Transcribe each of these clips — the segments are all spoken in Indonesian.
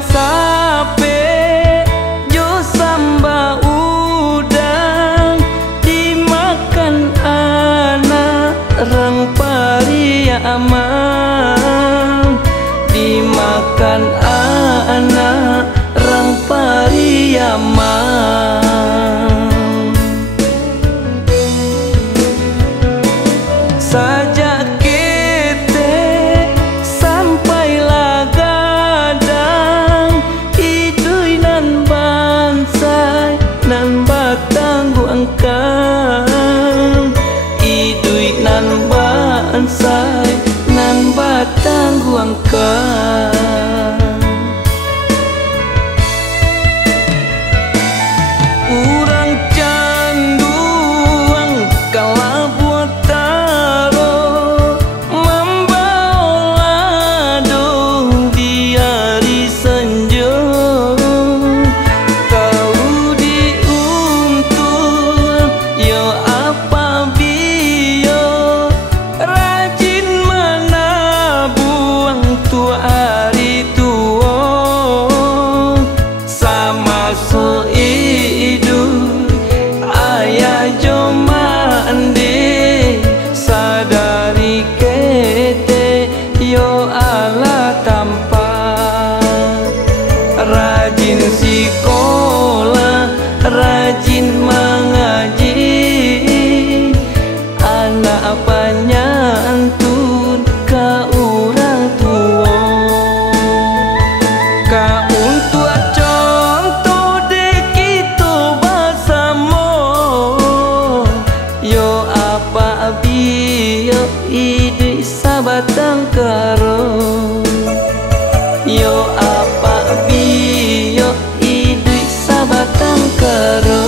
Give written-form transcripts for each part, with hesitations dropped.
sape jo samba udang dimakan anak rang pariaman, dimakan anak rang pariaman. Sajak kete sampailah gadang idui nan bansai nan batanggu angkang, idui nan bansai nan batanggu angkang. Urang canduang kala buat taro membaolado di hari senja, kau diuntung yo apa bio rajin menabuang tu hari tua sama seidu ayah jo mandi sadari kete yo ala tampak rajin sekolah rajin mengaji anak panyantun ka urang tua ka untuk contoh de kita bersama yo apa bio ide sabatang karo yo apa bio ide sabatang karo.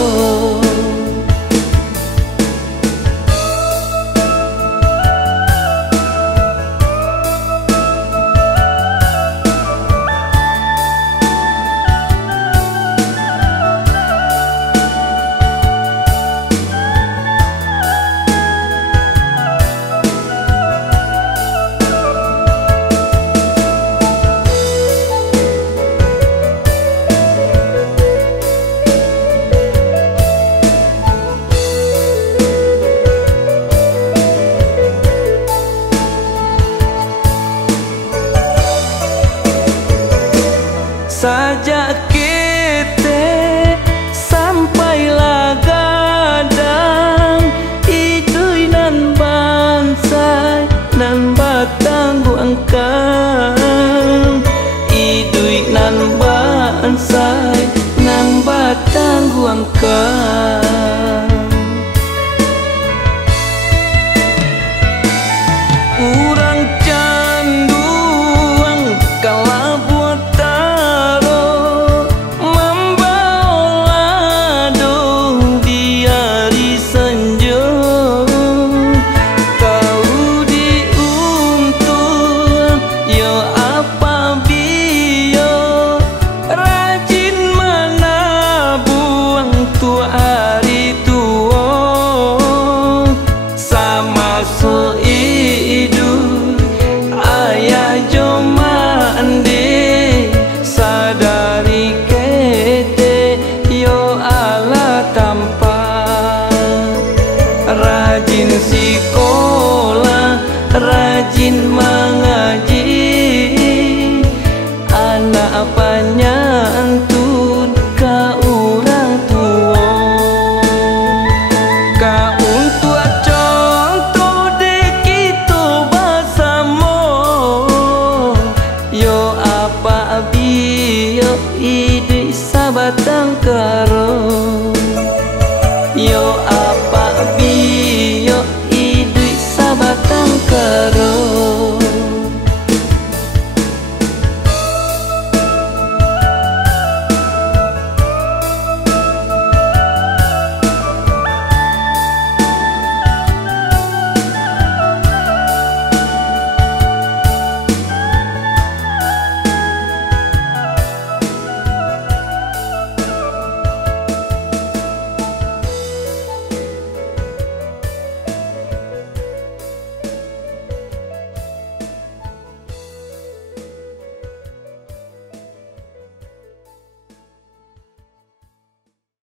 Sajak kete sampailah gadang idui nan bansai nan batanggu angkang, idui nan bansai nan batanggu angkang. Urang canduang kala buat taro membaolado di hari senja, kau diuntung yo apa bio rajin menabuang tu hari tua sama seidu ayah jo mandi sadari kete yo ala tampak rajin sekolah rajin mengaji anak panyantun ka urang tua ka untuk contoh de kita bersama yo apa bio ide sabatang karo yo apa bio